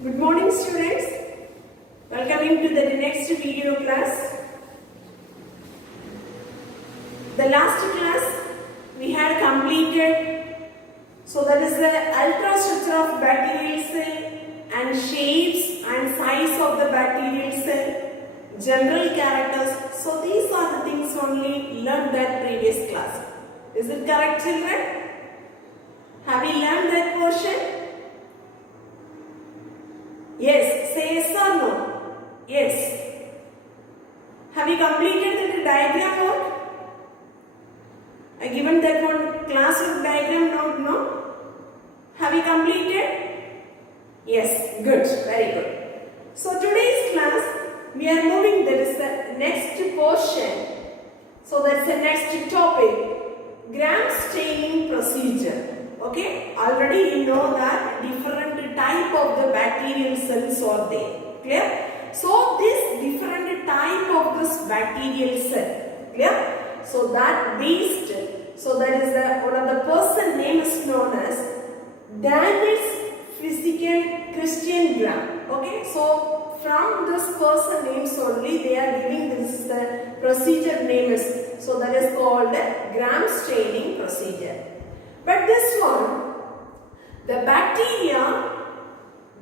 Good morning, students. Welcoming to the next video class. The last class we had completed, so that is the ultrastructure of bacterial cell and shapes and size of the bacterial cell, general characters. So these are the things only learned that previous class. Is it correct, children? Have we learned that portion? Yes, say yes or no? Yes. Have you completed the diagram work? I given that one class with diagram note, no? Have you completed? Yes, good, very good. So today's class, we are moving, there is the next portion. So that's the next topic, Gram staining procedure. Okay, already you know that different type of the bacterial cells are there. Clear? So this different type of this bacterial cell. Clear? So that based, so that is one of the person name is known as Daniels Physical Christian Gram. Okay, so from this person names only they are giving this procedure name is, so that is called Gram staining procedure. But this one, the bacteria,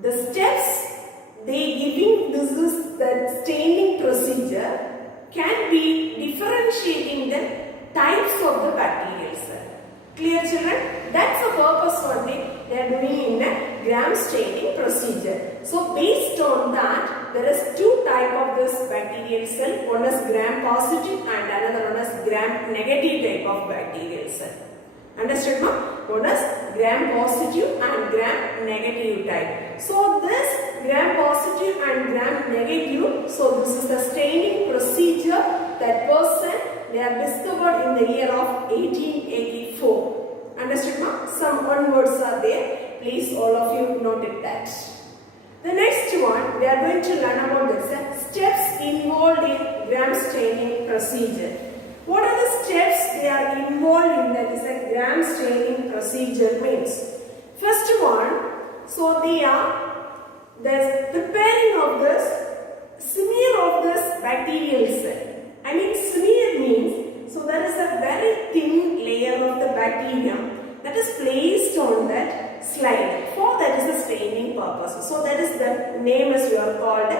the steps they giving this is the staining procedure can be differentiating the types of the bacterial cell. Clear, children? That's the purpose only they are doing in the Gram staining procedure. So based on that, there is two type of this bacterial cell. One is Gram positive and another one is Gram negative type of bacterial cell. Understood, ma? One is Gram positive and Gram negative type. So this Gram positive and Gram negative, so this is the staining procedure that person they have discovered in the year of 1884. Understood, ma? Some words are there. Please all of you noted that. The next one, we are going to learn about the steps involved in Gram staining procedure. What are the steps they are involved in that is a Gram staining procedure means? First one, so they are the preparing of this smear of this bacterial cell. I mean smear means, so there is a very thin layer of the bacterium that is placed on that slide for that is the staining purpose. So that is the name is we are called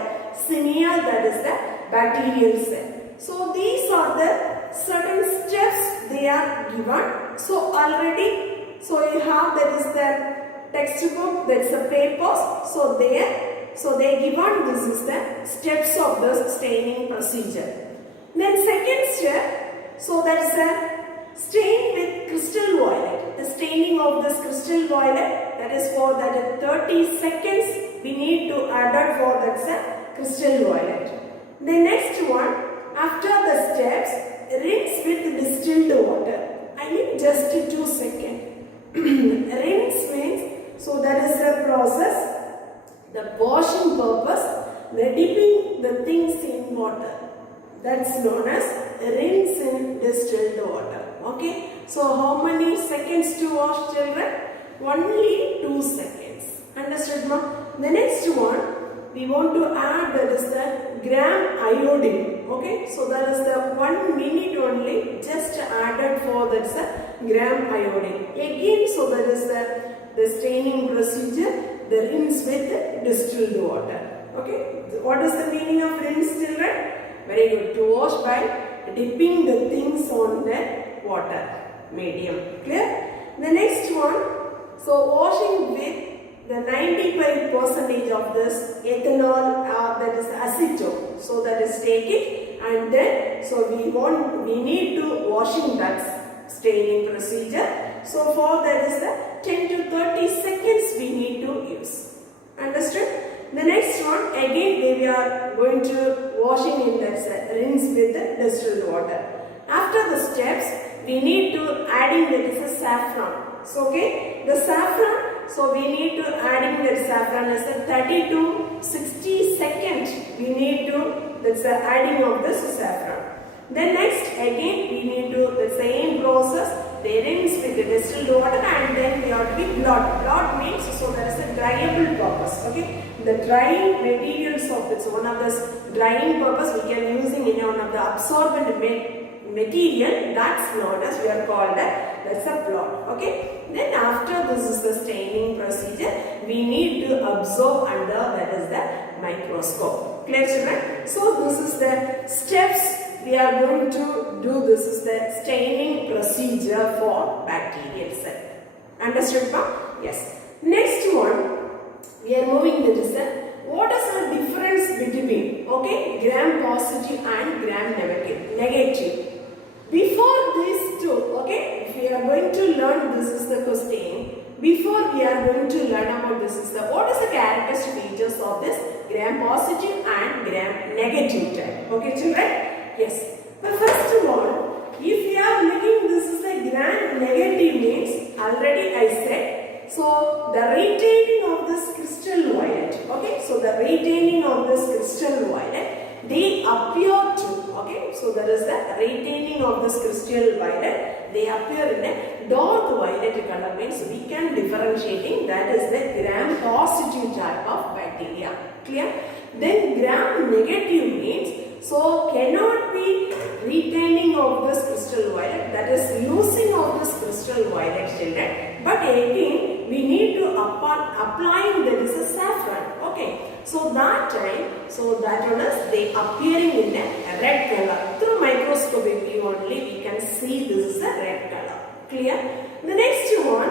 smear, that is the bacterial cell. So these are the certain steps they are given. So already, so you have that is the textbook, that's the papers. So there, so they given this is the steps of the staining procedure. Then second step, so that is a stain with crystal violet. The staining of this crystal violet, that is for that 30 seconds we need to add it for that crystal violet. The next one, after the steps, rinse with distilled water. I mean just 2 seconds. Rinse means, so that is the process, the washing purpose, the dipping the things in water. That's known as rinse in distilled water. Okay. So how many seconds to wash, children? Only 2 seconds. Understood, ma'am? The next one, we want to add that is the Gram iodine. Okay, so that is the 1 minute only just added for that's the Gram iodine. Again, so that is the staining procedure, the rinse with distilled water. Okay, what is the meaning of rinse, children? Very good. To wash by dipping the things on the water medium. Clear? The next one, so washing with the 95% of this ethanol that is acetone. So that is take it and then so we need to washing that staining procedure. So for that is the 10 to 30 seconds we need to use. Understood? The next one again we are going to washing in that rinse with the distilled water. After the steps we need to adding that is a saffron. So okay, the saffron. So we need to adding that saffron as a 30 to 60 seconds. We need to, that's the adding of this saffron. Then next again we need to the same process. They rinse with the distilled water and then we have to be blot. Blot means so there is a dryable purpose. Okay, the drying materials of this, one of the drying purpose we can using in one of the absorbent material, that's known as, we are called that's a plot. Okay, then after this is the staining procedure, we need to observe under, that is the microscope. Clear children? So this is the steps we are going to do. This is the staining procedure for bacterial cell. Understood, ma'am? Yes. Next one, we are moving to this. What is the difference between, okay, gram positive and gram negative? Before these two, okay, if we are going to learn, this is the question. Before we are going to learn about this is the, what is the characteristic features of this gram positive and gram negative type? Okay, children? Yes. But first of all, if we are looking, this is the gram negative means, already I said, so the retaining of this crystal violet, okay, so the retaining of this crystal violet, they appear to, okay, so there is the retaining of this crystal violet, they appear in a dark violet color, means we can differentiating, that is the gram positive type of bacteria. Clear? Then gram negative means, so cannot be retaining of this crystal violet, that is losing of this crystal violet, children. But again, we need to applying there is a saffron. Okay, so that time, so that one is they appearing in a red color. Through microscopic view only we can see this is a red color. Clear? The next one,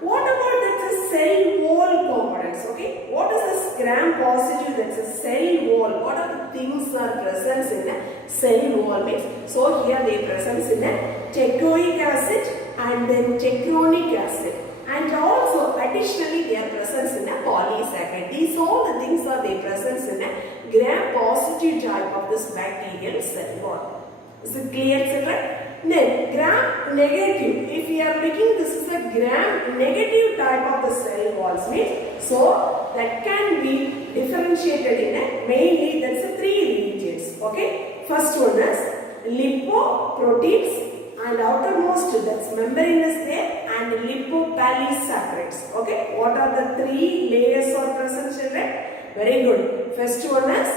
what about the cell wall components? Okay, what is this gram positive? That's a cell wall. What are the things are present in a cell wall means? So here they present in a teichoic acid and then techronic acid. And also additionally they are present in a polysaccharide. These all the things are they present in a gram positive type of this bacterial cell wall. Is it clear, children? Then gram negative, if we are looking, this is a gram negative type of the cell walls means, so that can be differentiated in a mainly that's a three regions. Okay, first one is lipoproteins and outermost that's membrane is there and lipopolysaccharides. Okay, what are the three layers are present, children? Very good. First one is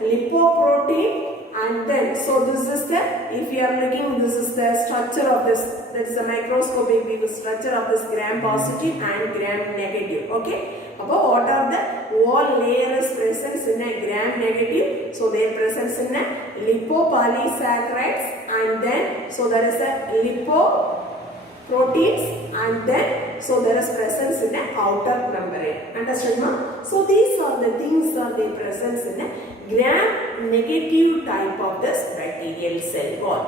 lipoprotein. And then, so this is the, if you are looking, this is the structure of this, that is the microscopic view, structure of this gram positive and gram negative. Okay, about what are the wall layers present in a gram negative, so they are present in a lipopolysaccharides, and then, so there is a lipoproteins, and then, so there is presence in a outer membrane. Understood, ma'am? So these are the things are they present in a gram negative type of this bacterial cell wall.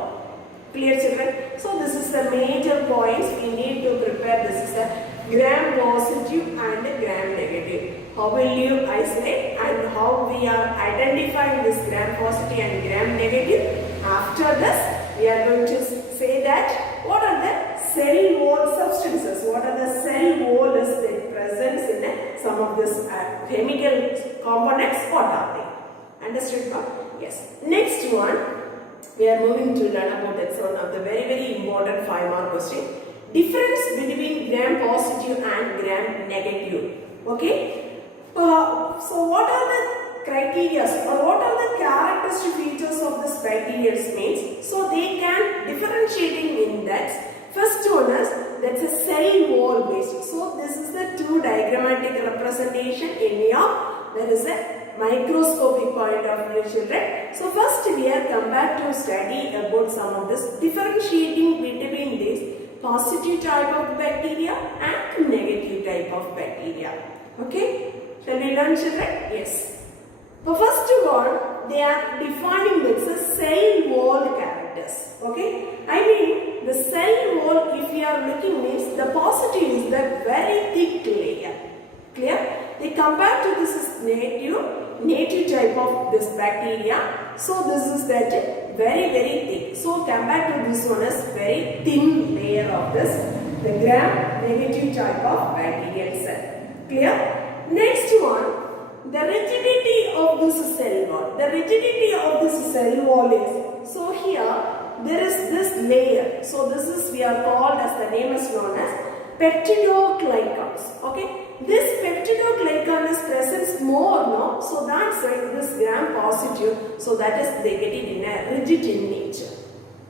Clear, children? So this is the major points we need to prepare. This is the gram positive and gram negative. How will you isolate and how we are identifying this gram positive and gram negative? After this, we are going to say that what are the cell wall substances? What are the cell wall is that present in some of this chemical components? What are they? Understood, ma'am? Yes. Next one, we are moving to learn about that one of the very important 5-mark question. Difference between gram positive and gram negative. Okay. So what are the criteria or what are the characteristic features of this bacterial means? So they can differentiating in that. First one is that's a cell wall based. So this is the two diagrammatic representation in your, there is a microscopic point of view, children. So first we are come back to study about some of this differentiating between this positive type of bacteria and negative type of bacteria. Okay, shall we learn, children? Yes. So first of all, they are defining this as cell wall characters. Okay, I mean the cell wall, if you are looking, means the positive is the very thick layer. Clear? They compare to this is native type of this bacteria. So this is that very thick. So compared to this one is very thin layer of this, the gram negative type of bacterial cell. Clear? Next one, the rigidity of this cell wall. The rigidity of this cell wall is, so here there is this layer. So this is, we are called as, the name is known as peptidoglycans. Okay, this peptidoglycan is present So that's why this gram positive, so that is they get it in a rigid in nature.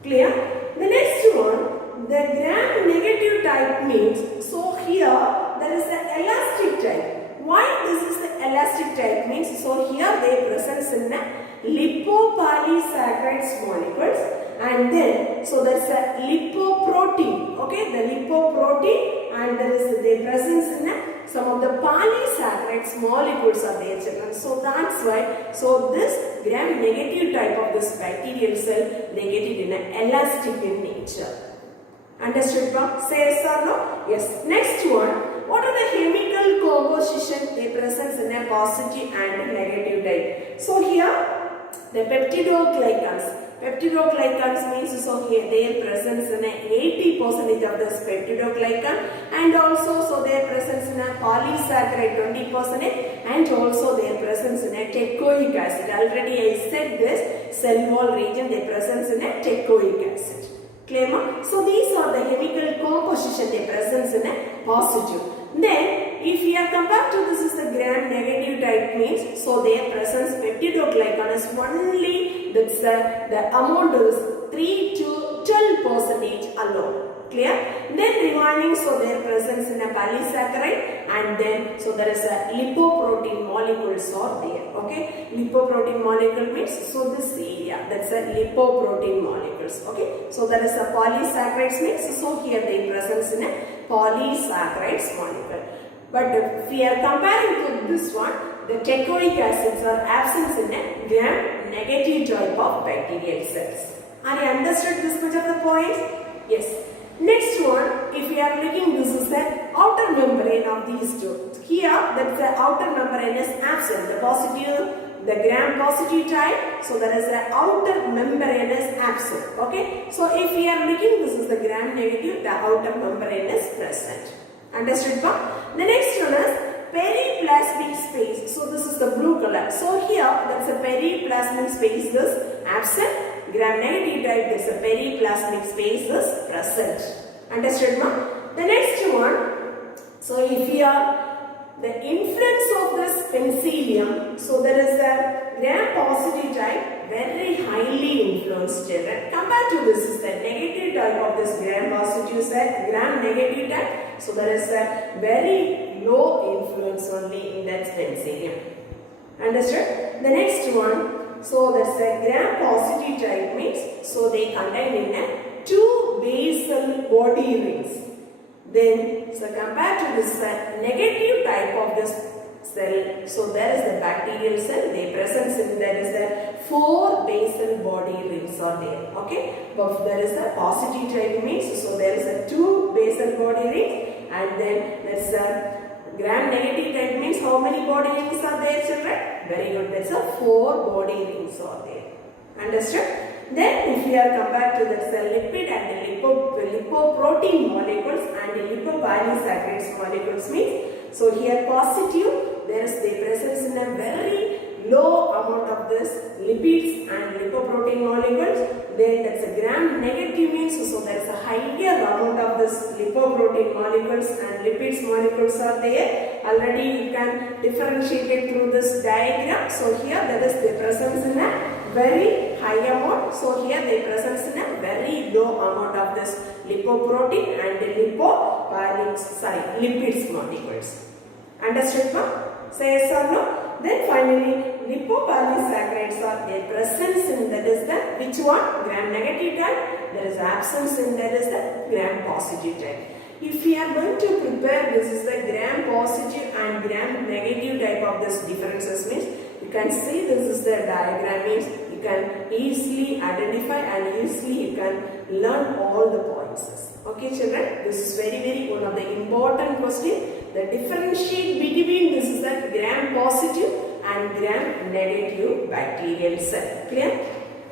Clear? The next one, the gram negative type means, so here there is the elastic type. Why this is the elastic type means, so here they present in a lipopolysaccharides molecules, and then so that's a lipoprotein. Okay, the lipoprotein, and there is the presence in a some of the polysaccharides molecules are there, children. So that's why, so this gram negative type of this bacterial cell, they get it in an elastic in nature. Understood, ma'am? Say yes or no? Yes. Next one, what are the chemical composition they present in a positive and negative type? So here, the peptidoglycans. Peptidoglycans means, so here their presence in a 80% of this peptidoglycan, and also so their presence in a polysaccharide 20%, and also their presence in a teichoic acid. Already I said this, cell wall region, their presence in a teichoic acid. Clear, ma? So these are the chemical composition, their presence in a positive. Then if we are compared to this is the gram negative type means, so their presence peptidoglycan is only, that's the amount is 3 to 12% alone. Clear? Then remaining, so their presence in a polysaccharide, and then so there is a lipoprotein molecules are there. Okay, lipoprotein molecule means, so this area, that's a lipoprotein molecules. Okay, so there is a polysaccharides means, so here they presence in a polysaccharides molecule. But if we are comparing to this one, the teichoic acids are absent in a gram negative type of bacterial cells. Are you understood this much of the points? Yes. Next one, if we are looking, this is the outer membrane of these two. Here, that's the outer membrane is absent. The positive, the gram positive type, so there is the outer membrane is absent. Okay. So if we are looking, this is the gram negative, the outer membrane is present. Understood, pa? The next one is periplasmic space. So this is the blue color. So here, that's a periplasmic space is absent. Gram negative type, there's a periplasmic space is present. Understood, ma? The next one, so if we are the influence of this penicillium, so there is a gram positive type, very highly influenced children. Compared to this is the negative type of this gram positive set, gram negative type, so there is a very low influence only in that penicillium. Understood? The next one, so that's a gram positive type means, so they contain in a 2 basal body rings. Then, so compared to this negative type of this cell, so there is the bacterial cell, they present in there is the 4 basal body rings are there. Okay, but there is a positive type means, so there is a 2 basal body rings, and then there's a gram negative type means how many body rings are there, children? Very good. That's a 4 body rings are there. Understood? Then if we are compared to the lipid and lipoprotein molecules and lipopolysaccharides molecules means, so here positive, there is the presence in a very low amount of this lipids and lipoprotein molecules. Then that's a gram negative means, so there is a higher amount of this lipoprotein molecules and lipids molecules are there. Already you can differentiate it through this diagram. So here there is the presence in a very high amount. So here they presence in a very low amount of this lipoprotein and lipids molecules. Understood, ma'am? Say yes or no? Then finally, lipopolysaccharides are their presence in that is the which one? Gram negative type. There is absence in that is the gram positive type. If we are going to prepare, this is the gram positive and gram negative type of this differences means, you can see this is the diagram means you can easily identify and easily you can learn all the points. Okay, children, this is very one of the important question. The differentiate between this is the gram positive and gram negative bacterial cell. Clear?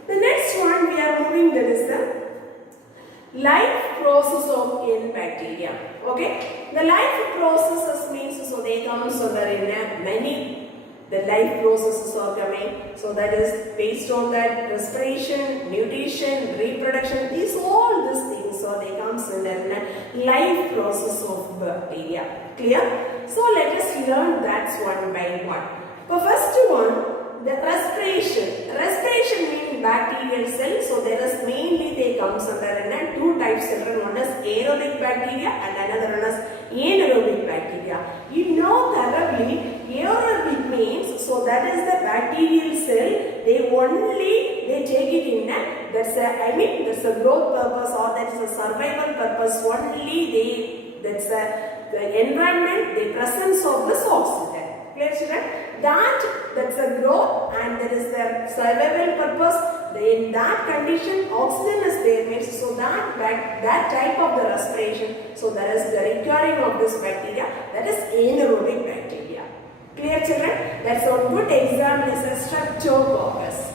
The next one we are moving, that is the life process of in bacteria. Okay? The life processes means, so they come, so there are many the life processes are coming. So that is based on that respiration, nutrition, reproduction, these all these things, so they comes in the life process of bacteria. Clear? So let us learn that one by one. But first one, the respiration. Respiration means bacterial cell. So there is mainly they comes under two types. One is aerobic bacteria and another one is anaerobic bacteria. You know thoroughly aerobic means, so that is the bacterial cell. They take it in that's a growth purpose or that's a survival purpose only. The environment, the presence of this oxygen. Clear children? That's a growth and there is the survival purpose. In that condition, oxygen is there means so that type of the respiration. So there is the requiring of this bacteria, that is anaerobic bacteria. Clear children? That's a good example is a Streptococcus.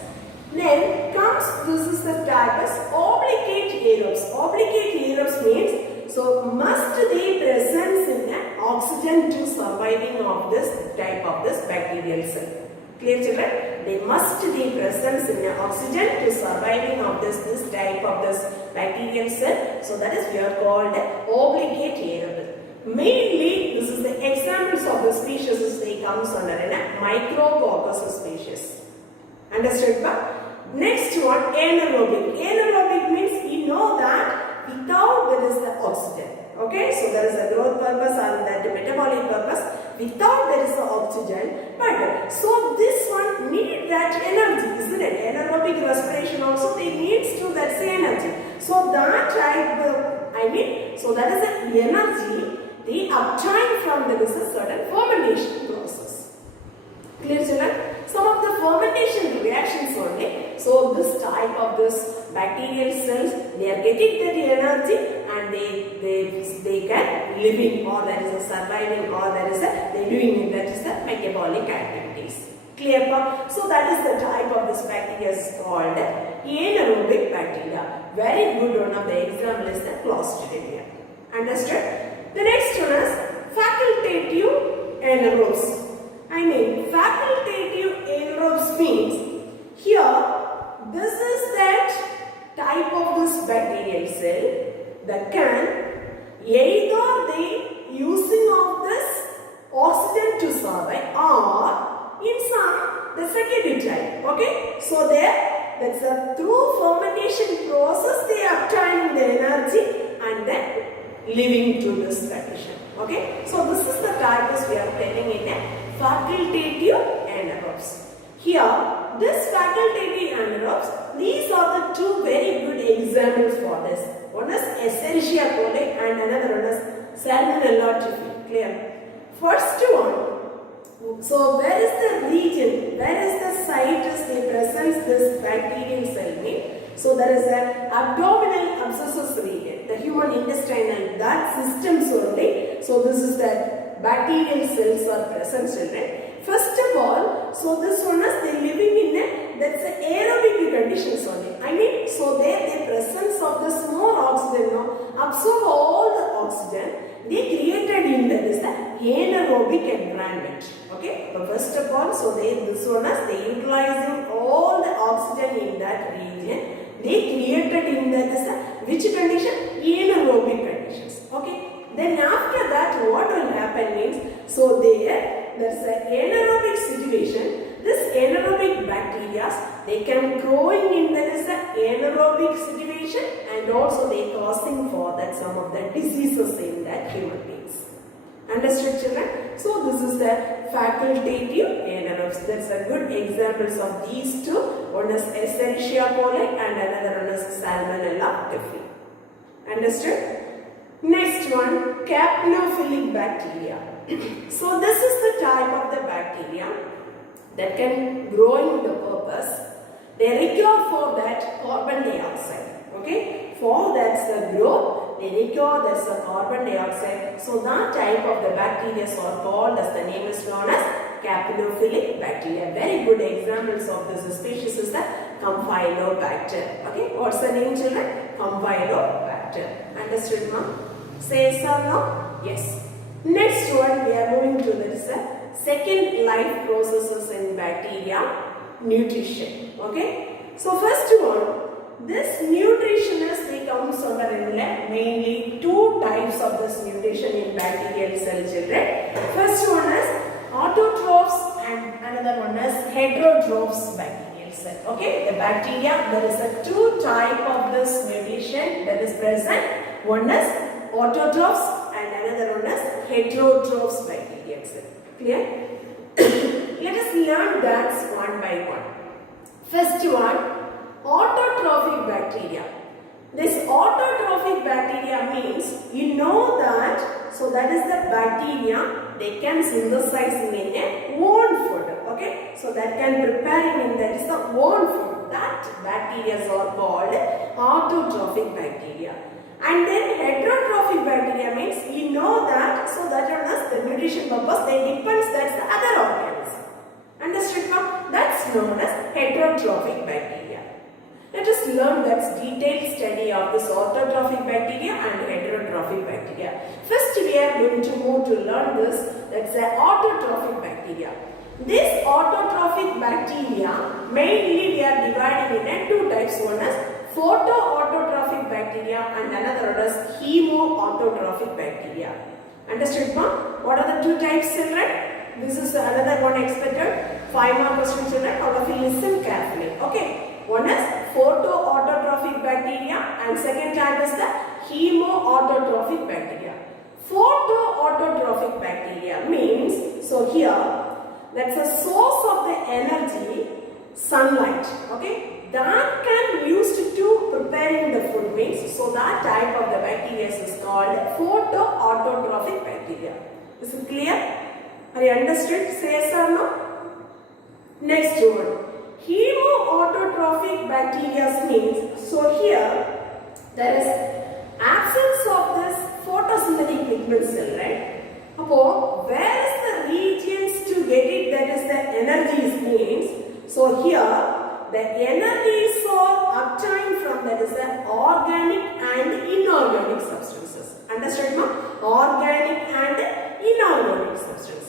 Then comes, this is the type is obligate aerobes. Obligate aerobes means, so must they presence in the oxygen to surviving of this type of this bacterial cell. Clear children? They must be presence in the oxygen to surviving of this type of this bacterial cell. So that is we are called obligate aerobe. Mainly this is the examples of the species they comes under a Micrococcus species. Understood? Next one, anaerobic. Anaerobic means you know that without there is the oxygen. Okay, so there is a growth purpose and that metabolic purpose. Without there is the oxygen, but so this one need that energy, isn't it? Anaerobic respiration also they needs to that energy. So that type, so that is the energy they obtain from there is a certain fermentation process. Clear children? Some of the fermentation reactions only. So this type of this bacterial cells, they are getting that energy and they can living or there is a surviving or there is a they doing it, that is the metabolic activities. Clear? So that is the type of this bacteria is called anaerobic bacteria. Very good one of the example is the Clostridium. Understood? The next one is facultative anaerobes. Facultative anaerobes means here this is that type of this bacterial cell that can either they using of this oxygen to survive or in some the secondary type. Okay, so there that's a through fermentation process they obtain the energy and then living to this condition. Okay, so this is the type we are telling in a facultative anaerobes. Here, this facultative anaerobes, these are the two very good examples for this. One is Escherichia coli and another one is Salmonella typhi. Clear? First one, so where is the region, where is the site is they presence this bacterial cell name? So there is an abdominal abscessus region, the human intestinal, that systems only. So this is that bacterial cells are present, children. First of all, so this one is they living in a that's a aerobic conditions only. So there the presence of this more oxygen absorb all the oxygen they created in this anaerobic environment. Okay, but first of all, so this one is they utilizing all the oxygen in that region. They created in that which condition? Anaerobic conditions. Okay, then after that what will happen means, so there's an anaerobic situation. This anaerobic bacteria, they can growing in this anaerobic situation and also they causing for that some of the diseases in that human beings. Understood, children? So this is the facultative anaerobes. That's a good examples of these two. One is Escherichia coli and another one is Salmonella typhi. Understood? Next one, capnophilic bacteria. So this is the type of the bacteria that can grow in the purpose. They require for that carbon dioxide. Okay, for that's the growth, they require that's the carbon dioxide. So that type of the bacteria are called as the name is known as capnophilic bacteria. Very good examples of this species is the Campylobacter. Okay, what's the name, children? Campylobacter. Understood, ma'am? Say yes or no? Yes. Next one, we are moving to this second life processes in bacteria, nutrition. Okay, so first one, this nutrition is they comes under mainly two types of this nutrition in bacterial cell, children. First one is autotrophs and another one is heterotrophs bacterial cell. Okay, the bacteria, there is a two type of this mutation that is present. One is autotrophs and another one is heterotrophs bacterial cell. Clear? Let us learn that one by one. First one, autotrophic bacteria. This autotrophic bacteria means you know that, so that is the bacteria, they can synthesize in a own food. Okay, so that can preparing in that is the own food. That bacteria are called autotrophic bacteria. And then heterotrophic bacteria means you know that, so that is the nutrition purpose, they depends, that's the other organism. Understood now? That's known as heterotrophic bacteria. Let us learn that detailed study of this autotrophic bacteria and heterotrophic bacteria. First we are going to move to learn this, that's the autotrophic bacteria. This autotrophic bacteria, mainly we are dividing in two types. One is photoautotrophic bacteria and another one is chemoautotrophic bacteria. Understood ma'am? What are the two types, children? This is another one expected. 5 more questions, children. All of you listen carefully. Okay. One is photoautotrophic bacteria and second type is the chemoautotrophic bacteria. Photoautotrophic bacteria means, so here, that's a source of the energy, sunlight. Okay. That can used to preparing the food means, so that type of the bacteria is called photoautotrophic bacteria. Is it clear? Are you understood? Say yes or no? Next one. Chemoautotrophic bacteria means, so here there is absence of this photosynthetic pigment cell, right? Now, where is the regions to get it, that is the energies means, so here the energies are obtained from, that is the organic and inorganic substances. Understood ma'am? Organic and inorganic substances.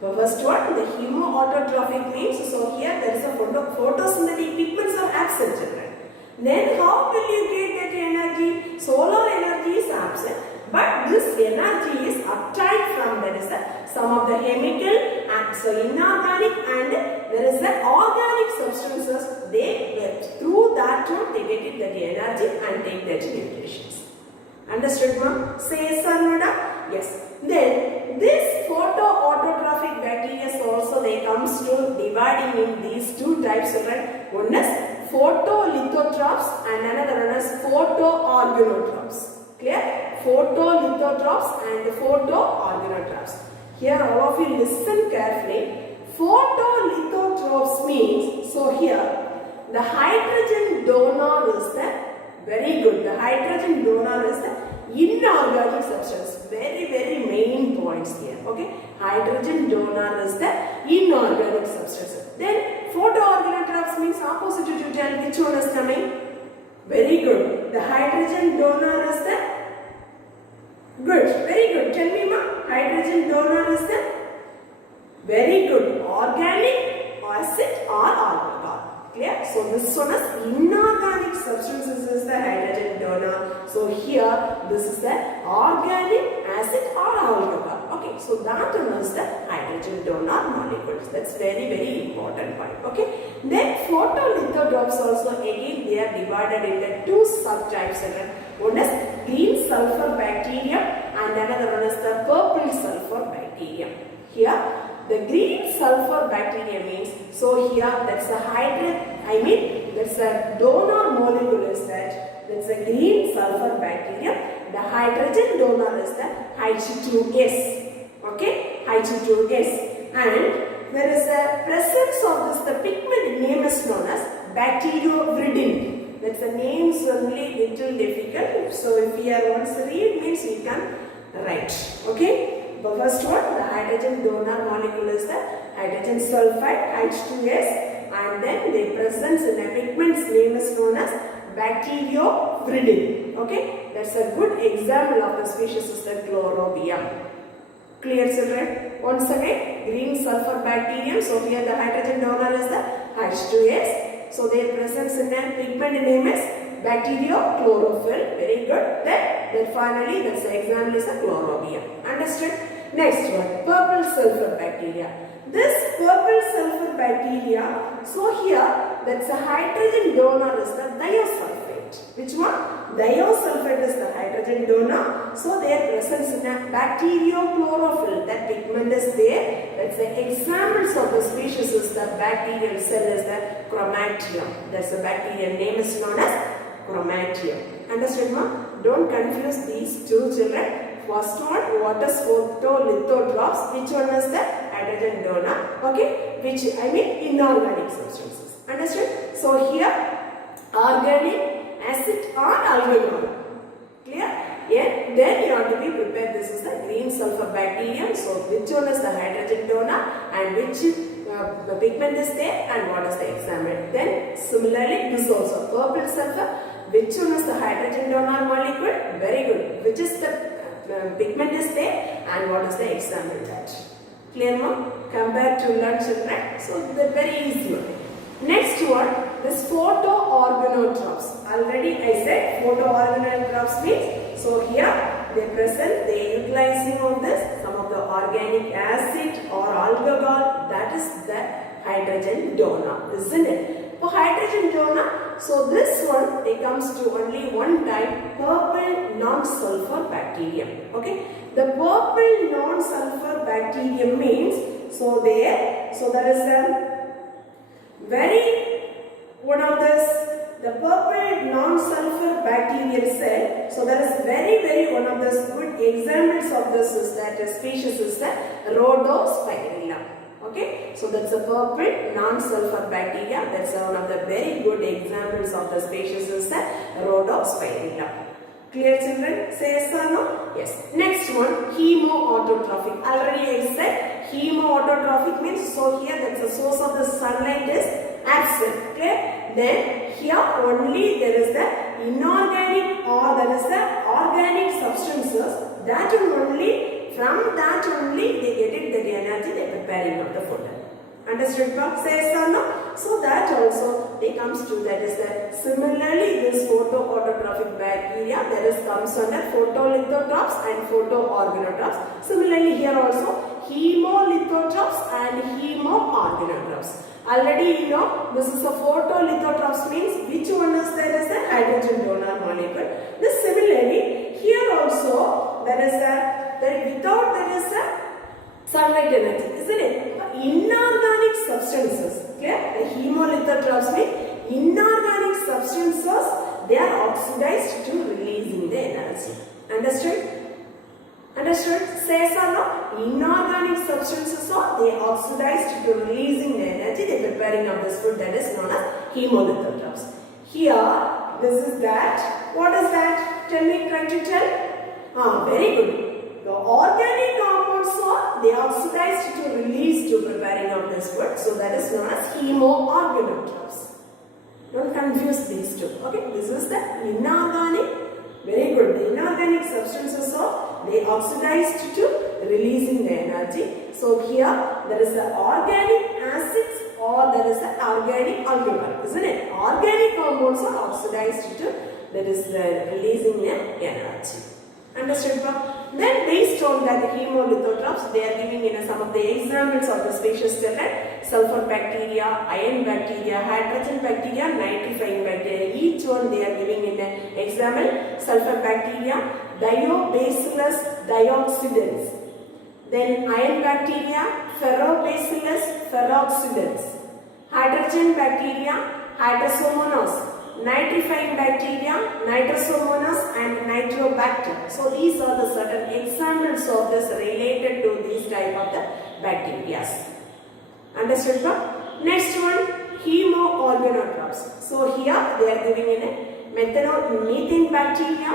The first one, the chemoautotrophic means, so here there is a photosynthetic pigments are absent, children. Then how will you get that energy? Solar energy is absent, but this energy is obtained from, that is some of the chemical and so inorganic and there is the organic substances, they through that one they get it that energy and take that nutritions. Understood ma'am? Say yes or no? Yes. Then this photoautotrophic bacteria also they comes to dividing in these two types, right? One is photolithotrophs and another one is photoorganotrophs. Clear? Photolithotrophs and photoorganotrophs. Here all of you listen carefully. Photolithotrophs means, so here the hydrogen donor is the, very good, the hydrogen donor is the inorganic substance. Very main points here. Okay, hydrogen donor is the inorganic substance. Then photoorganotrophs means opposite to tell which one is coming. Very good. The hydrogen donor is the, good, very good. Tell me ma, hydrogen donor is the, very good, organic, acid or alcohol. Clear? So this one is inorganic substances is the hydrogen donor. So here this is the organic, acid or alcohol. Okay, so that one is the hydrogen donor molecules. That's very important point. Okay. Then photolithotrophs also again they are divided into two subtypes. One is green sulfur bacterium and another one is the purple sulfur bacterium. Here the green sulfur bacteria means, so here that's a that's a donor molecule is that's a green sulfur bacterium. The hydrogen donor is the H2S. Okay, H2S. And there is a presence of this, the pigment name is known as bacterioviridin. That's the name is only little difficult. So if we are once read means we can write. Okay. The first one, the hydrogen donor molecule is the hydrogen sulfide H2S, and then the presence in the pigment's name is known as bacterioviridin. Okay, that's a good example of the species is the chlorobium. Clear children? Once again, green sulfur bacterium. So here the hydrogen donor is the H2S. So their presence in the pigment name is bacteriochlorophyll. Very good. Then finally that's the example is the chlorobium. Understood? Next one, purple sulfur bacteria. This purple sulfur bacteria. So here, that's a hydrogen donor is the thiosulfate. Which one? Thiosulfate is the hydrogen donor. So their presence in a bacteriochlorophyll, that pigment is there. That's the examples of the species is the bacterial cell is the chromatium. That's the bacterial name is known as chromatium. Understood, ma? Don't confuse these two children. First one, what is photolithotropes? Which one is the hydrogen donor? Okay, which I mean inorganic substances. Understood? So here, organic, acid or alcohol. Clear? Yeah. Then you have to be prepared. This is the green sulfur bacterium. So which one is the hydrogen donor and which the pigment is there and what is the example. Then similarly, this also purple sulfur. Which one is the hydrogen donor molecule? Very good. Which is the pigment is there and what is the example that. Clear, ma'am? Compare to learn children. So they're very easy one. Next one, this photoorganotropes. Already I said photoorganotropes means, so here they present, they utilizing of this, some of the organic acid or alcohol, that is the hydrogen donor, isn't it? For hydrogen donor, so this one, it comes to only one type, purple non-sulfur bacterium. Okay, the purple non-sulfur bacterium means, so there is a very one of this, the purple non-sulfur bacterial cell. So there is very one of the good examples of this is that species is the Rhodospirilla. Okay, so that's a purple non-sulfur bacteria. That's one of the very good examples of the species is the Rhodospirilla. Clear, children? Say yes or no? Yes. Next one, hemoautotrophic. Already I said hemoautotrophic means, so here that's the source of the sunlight is absent. Clear? Then here only there is the inorganic or there is the organic substances, that only, from that only they get it the energy they are preparing of the food. Understood? Say yes or no? So that also they comes to that is that similarly this photoautotrophic bacteria there is comes under photolithotropes and photoorganotropes. Similarly here also hemolithotropes and hemoorganotropes. Already you know this is a photolithotropes means which one is that is the hydrogen donor molecule. This similarly here also there is a without there is a sunlight energy, isn't it? Inorganic substances. Clear? The hemolithotropes mean inorganic substances, they are oxidized to releasing the energy. Understood? Understood? Say yes or no? Inorganic substances are they oxidized to releasing the energy. They are preparing of this food that is known as hemolithotropes. Here, this is that. What is that? Tell me, try to tell. Very good. The organic compounds are they oxidized to release to preparing of this food. So that is known as hemoorganotropes. Don't confuse these two. Okay, this is the inorganic. Very good. The inorganic substances are they oxidized to releasing the energy. So here there is the organic acids or there is the organic alcohol, isn't it? Organic compounds are oxidized to that is releasing the energy. Understood? Then based on that hemolithotropes, they are giving in some of the examples of the species children. Sulfur bacteria, iron bacteria, hydrogen bacteria, nitrifying bacteria. Each one they are giving in an example. Sulfur bacteria, Diobacillus dioxidans. Then iron bacteria, Ferrobacillus ferroxidans. Hydrogen bacteria, Hydrosomonas. Nitrifying bacteria, Nitrosomonas and Nitrobacter. So these are the certain examples of this related to these type of the bacteria. Understood? Next one, hemoorganotropes. So here they are giving in a methane bacteria,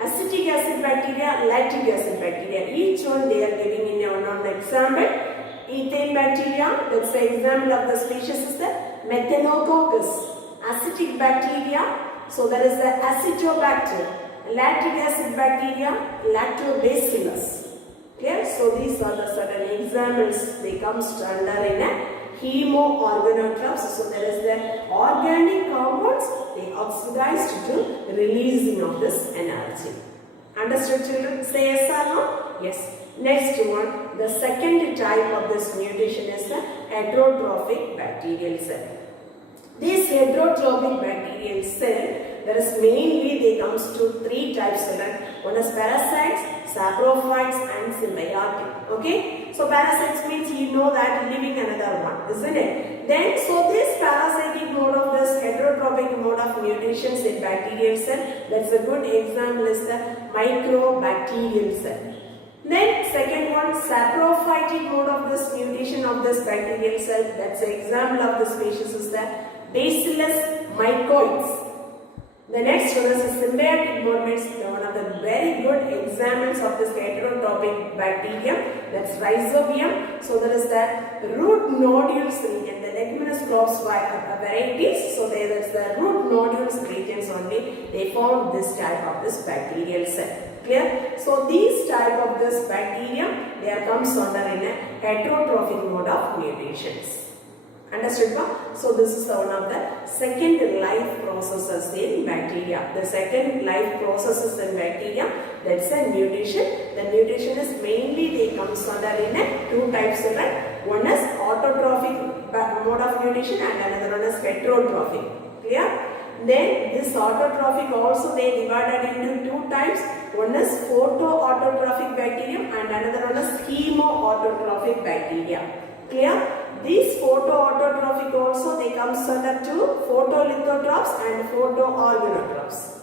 acetic acid bacteria, lactic acid bacteria. Each one they are giving in one example. Ethane bacteria, that's the example of the species is the Methanococcus. Acetic bacteria, so there is the Acetobacter. Lactic acid bacteria, Lactobacillus. Clear? So these are the certain examples they comes under in a hemoorganotropes. So there is the organic compounds they oxidized to releasing of this energy. Understood, children? Say yes or no? Yes. Next one, the second type of this mutation is the heterotrophic bacterial cell. This heterotrophic bacterial cell, there is mainly they comes to three types. One is parasites, saprophytes and symbiotic. Okay, so parasites means you know that living another one, isn't it? Then so this parasitic mode of this heterotrophic mode of mutations in bacterial cell, that's a good example is the mycobacterial cell. Then second one, saprophytic mode of this mutation of this bacterial cell, that's an example of the species is the Bacillus mycoides. The next one is a symbiotic mode, means one of the very good examples of this heterotrophic bacterium, that's Rhizobium. So there is the root nodules region, the leguminous crops varieties. So there is the root nodules regions only, they form this type of this bacterial cell. Clear? So these type of this bacterium, they comes under in a heterotrophic mode of mutations. Understood? So this is one of the second life processes in bacteria. The second life processes in bacteria, that's a mutation. The mutation is mainly they comes under in a two types. One is autotrophic mode of mutation and another one is heterotrophic. Clear? Then this autotrophic also they divided into two types. One is photoautotrophic bacterium and another one is chemoautotrophic bacteria. Clear? These photoautotrophic also they comes under two, photolithotrophs and photoorganotrophs.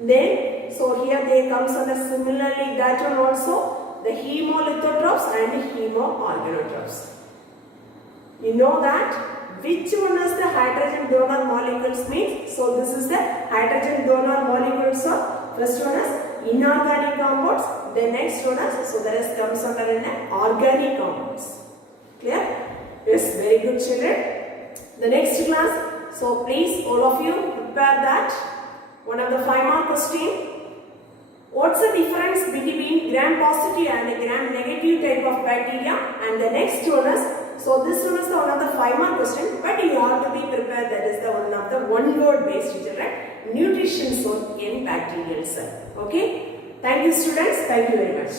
Then so here they comes under similarly that one also the hemolithotrophs and hemoorganotrophs. You know that which one is the hydrogen donor molecules means. So this is the hydrogen donor molecules of first one is inorganic compounds. The next one is so there is comes under an organic compounds. Clear? Yes, very good children. The next class, so please all of you prepare that. One of the 5-mark question. What's the difference between gram-positive and gram-negative type of bacteria? And the next one is, so this one is the one of the 5-mark question, but you have to be prepared. That is the one of the one-word based children. Nutrition source in bacterial cell. Okay. Thank you students. Thank you very much.